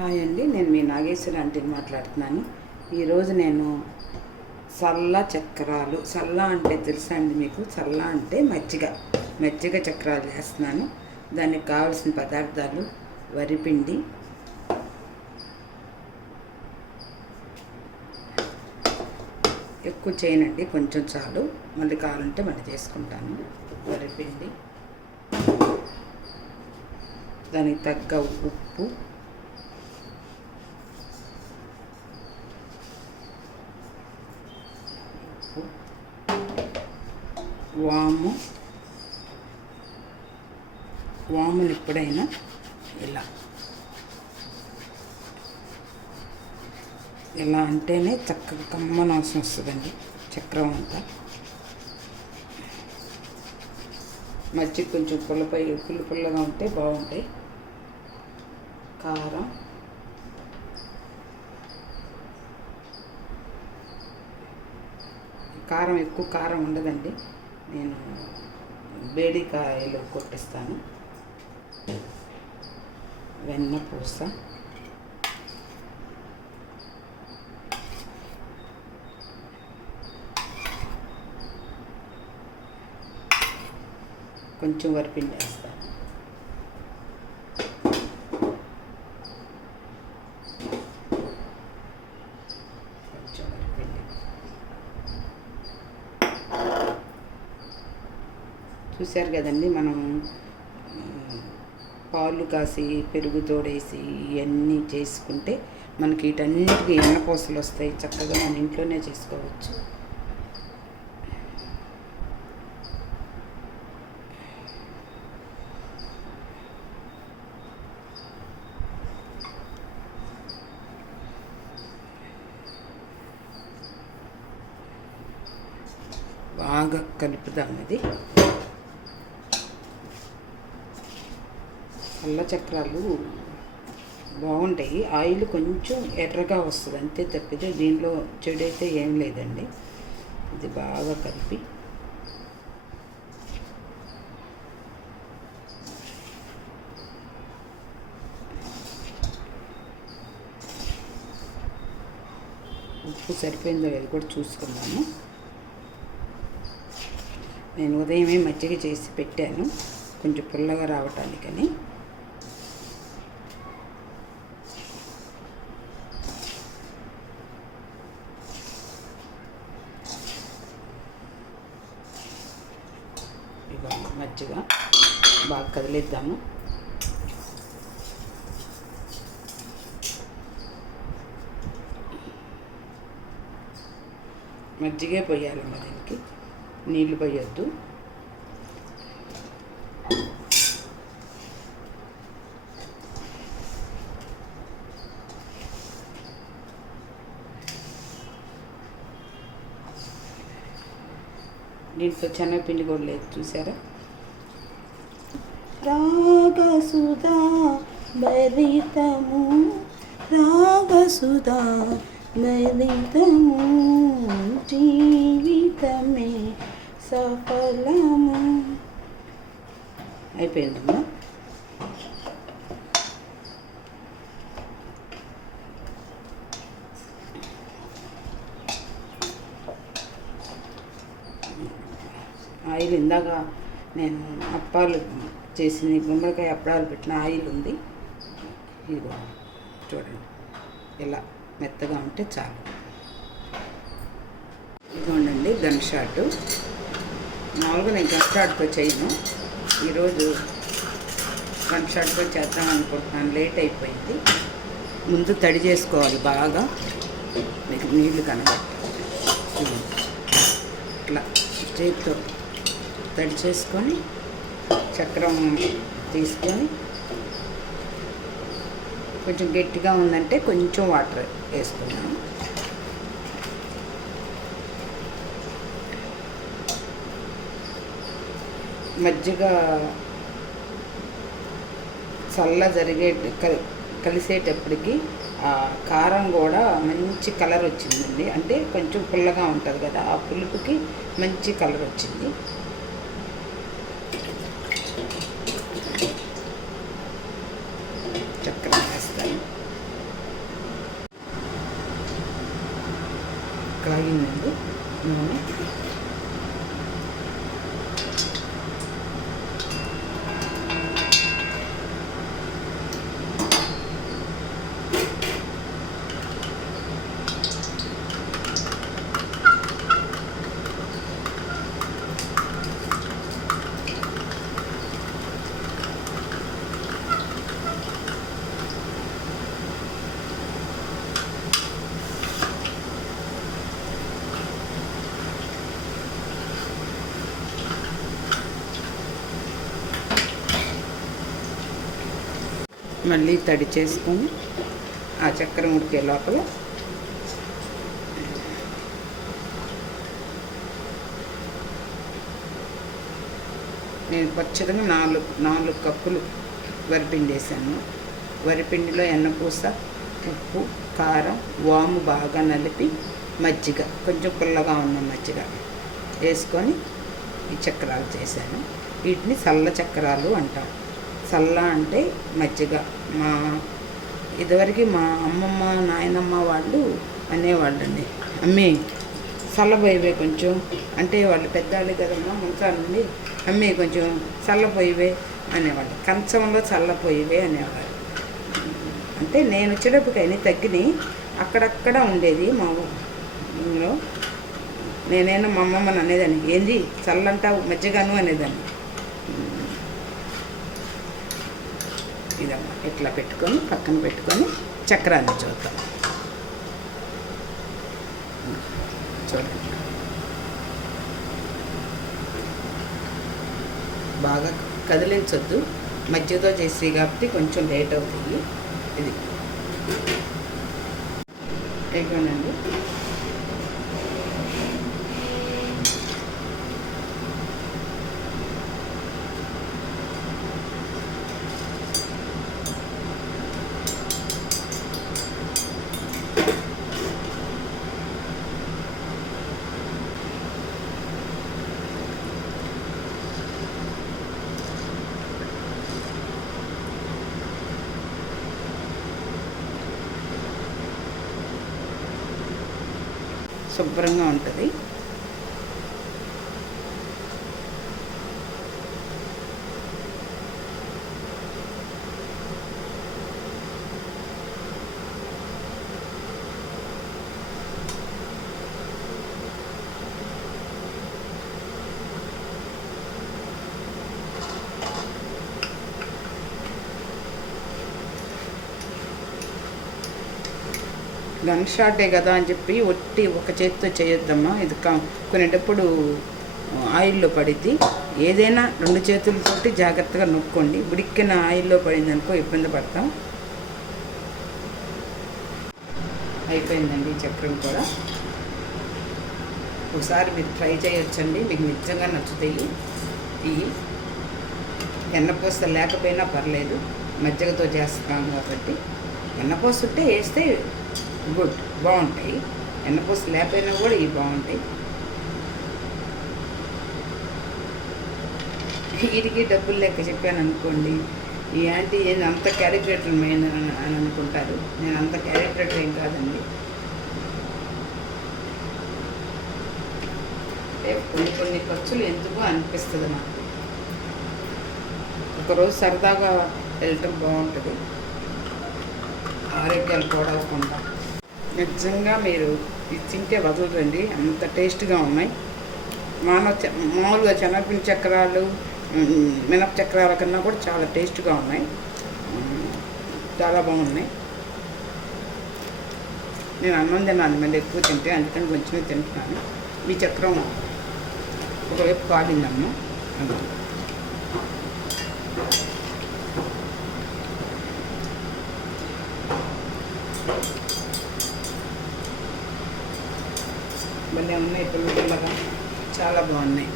Hi అండి నేను మీ నాగేశ్వరి ఆంటీని మాట్లాడుతున్నాను. ఈరోజు నేను సల్ల చక్రాలు సల్ల అంటే తెలుసా అండి మీకు? సల్ల అంటే మజ్జిగ మజ్జిగ చక్రాలు చేస్తున్నాను. దానికి కావాల్సిన పదార్థాలు వరిపిండి ఎక్కువ చేయనండి కొంచెం చాలు. మళ్ళీ కావాలంటే మళ్ళీ చేసుకుంటాను. వరిపిండి దానికి తగ్గ ఉప్పు ఉప్పు వాము. వాములు ఎప్పుడైనా ఇలా. ఇలా అంటేనే చక్కగా కమ్మన వాసన వస్తుందండి చక్రం అంతా. మజ్జిగ కొంచెం పుల్లపై పుల్ల పుల్లగా ఉంటే బాగుంటాయి. కారం. కారం ఎక్కువ కారం ఉండదండి. నేను బేడికాయలు కొట్టిస్తాను. వెన్న పూస. కొంచెం వరిపిండి వేస్తాను కొంచెం వరిపిండి చూశారు కదండి మనం పాలు కాసి పెరుగు తోడేసి ఇవన్నీ చేసుకుంటే మనకి వీటన్నిటికీ ఎన్నపూసలు వస్తాయి చక్కగా మన ఇంట్లోనే చేసుకోవచ్చు. బాగా కలుపుదాం అది. అల్ల చక్రాలు బాగుంటాయి. ఆయిల్ కొంచెం ఎర్రగా వస్తుంది. అంతే తప్పితే దీనిలో చెడు అయితే ఏం లేదండి. ఇది బాగా కలిపి ఉప్పు సరిపోయిందో లేదో కూడా చూసుకుందాము. నేను ఉదయమే మజ్జిగ చేసి పెట్టాను. కొంచెం పుల్లగా రావటానికని. మజ్జిగ. బాగా కదిలిద్దాము. మజ్జిగే పోయాలమ్మ దీనికి. నీళ్ళు పోయొద్దు. దీంట్లో శనగపిండి కూడా లేదు చూసారా? రాగసుధా భరితము రాగసుధా భరితము జీవితమే సఫలము. అయిపోయిందమ్మా. ఆయిల్ ఇందాక నేను అప్పాలు చేసింది గుమ్మడికాయ అప్పడాలు పెట్టిన ఆయిల్ ఉంది. ఇదిగో చూడండి ఇలా మెత్తగా ఉంటే చాలు. ఇదిగోండి గన్ షాట్. మామూలుగా నేను గన్ షాట్తో చేయను. ఈరోజు గన్ షాట్తో చేద్దాం అనుకుంటున్నాను లేట్ అయిపోయింది. ముందు తడి చేసుకోవాలి బాగా. మీకు నీళ్ళు కనబట్టాలి ఇట్లా చేతితో తడి చేసుకొని చక్రం తీసుకొని కొంచెం గట్టిగా ఉందంటే కొంచెం వాటర్ వేసుకున్నాను మజ్జిగ చల్ల జరిగే కలిసేటప్పటికి ఆ కారం కూడా మంచి కలర్ వచ్చిందండి. అంటే కొంచెం పుల్లగా ఉంటుంది కదా ఆ పులుపుకి మంచి కలర్ వచ్చింది చక్కెర వేస్తాను కాగిందండి నూనె మళ్ళీ తడి చేసుకొని ఆ చక్కెర ఉడికే లోపల నేను ఖచ్చితంగా నాలుగు నాలుగు కప్పులు వరిపిండి వేసాను. వరిపిండిలో ఎన్నపూస ఉప్పు కారం వాము బాగా నలిపి మజ్జిగ కొంచెం పుల్లగా ఉన్న మజ్జిగ వేసుకొని ఈ చక్రాలు చేశాను. వీటిని చల్ల చక్రాలు అంటారు. చల్ల అంటే మజ్జిగ. మా ఇదివరకు మా అమ్మమ్మ నాయనమ్మ వాళ్ళు అనేవాళ్ళండి. అమ్మి చల్లబోయివే కొంచెం. అంటే వాళ్ళు పెద్దవాళ్ళు కదమ్మా ముంతా అమ్మే అమ్మి కొంచెం చల్లపోయివే అనేవాళ్ళు. కంచంలో చల్లపోయివే అనేవాళ్ళు అంటే నేను వచ్చేటప్పటికి అన్నీ తగ్గినాయి అక్కడక్కడ ఉండేది మా ఊళ్ళో నేనైనా మా అమ్మమ్మని అనేదాన్ని. ఏంది? చల్లంటావు మజ్జిగను అనేదాన్ని. ఇదమ్మా ఇట్లా పెట్టుకొని పక్కన పెట్టుకొని చక్రాన్ని చూద్దాం. చూడండి. బాగా కదిలించొద్దు. మధ్యతో చేసి కాబట్టి కొంచెం లేట్ అవుతుంది. ఇది. ఎగోనండి శుభ్రంగా ఉంటుంది. గన్ షాటే కదా అని చెప్పి ఒట్టి ఒక చేతితో చేయొద్దమ్మా. ఇది కా- కొనేటప్పుడు ఆయిల్లో పడిద్ది. ఏదైనా రెండు చేతులతోటి జాగ్రత్తగా నొక్కోండి. ఉడిక్కిన ఆయిల్లో పడింది అనుకో ఇబ్బంది పడతాం. అయిపోయిందండి చక్రం కూడా. ఒకసారి మీరు ట్రై చేయొచ్చండి. మీకు నిజంగా నచ్చుతాయి. ఇవి ఎన్నపూస లేకపోయినా పర్లేదు. మజ్జిగతో చేస్తాం కాబట్టి. ఎన్నపూస ఉంటే వేస్తే గుడ్ బాగుంటాయి. ఎన్నపూస లేకపోయినా కూడా ఇవి బాగుంటాయి. వీటికి డబ్బులు లెక్క చెప్పాను అనుకోండి. ఈ యాంటీ ఏంది అంత క్యాలిక్యులేటర్ మెయిన్ అని అనుకుంటారు. నేను అంత క్యాలిక్యులేటర్ ఏం కాదండి. కొన్ని కొన్ని ఖర్చులు ఎందుకు అనిపిస్తుంది నాకు. ఒకరోజు సరదాగా వెళ్ళటం బాగుంటుంది. ఆరోగ్యాలు పాడవకుండా. నిజంగా మీరు ఇది తింటే వదలరండి. అంత టేస్ట్గా ఉన్నాయి. మానవ మామూలుగా చెనపిన చక్రాలు మినప చక్రాల కన్నా కూడా చాలా టేస్ట్గా ఉన్నాయి. చాలా బాగున్నాయి. నేను అన్నం తిన్నాను మళ్ళీ ఎక్కువ తింటే అందుకని కొంచెమే తింటున్నాను. ఈ చక్రం ఒకవైపు కాలిందమ్మా. అందుకు. భలే ఉన్నాయి పుల్ల చాలా బాగున్నాయి.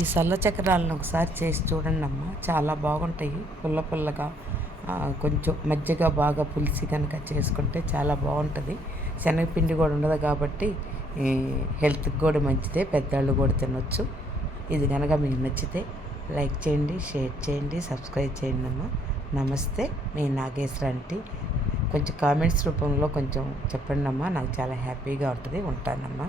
ఈ సల్ల చక్రాలను ఒకసారి చేసి చూడండి అమ్మ. చాలా బాగుంటాయి. పుల్ల పుల్లగా కొంచెం మజ్జిగ బాగా పులిసి కనుక చేసుకుంటే చాలా బాగుంటుంది. శనగపిండి కూడా ఉండదు కాబట్టి ఈ, హెల్త్కి కూడా మంచిదే పెద్దవాళ్ళు కూడా తినొచ్చు. ఇది కనుక మీకు నచ్చితే లైక్ చేయండి షేర్ చేయండి సబ్స్క్రైబ్ చేయండి అమ్మ. నమస్తే మీ నాగేశ్వర ఆంటీ. కొంచెం కామెంట్స్ రూపంలో కొంచెం చెప్పండి అమ్మా నాకు చాలా హ్యాపీగా ఉంటుంది. ఉంటానమ్మా.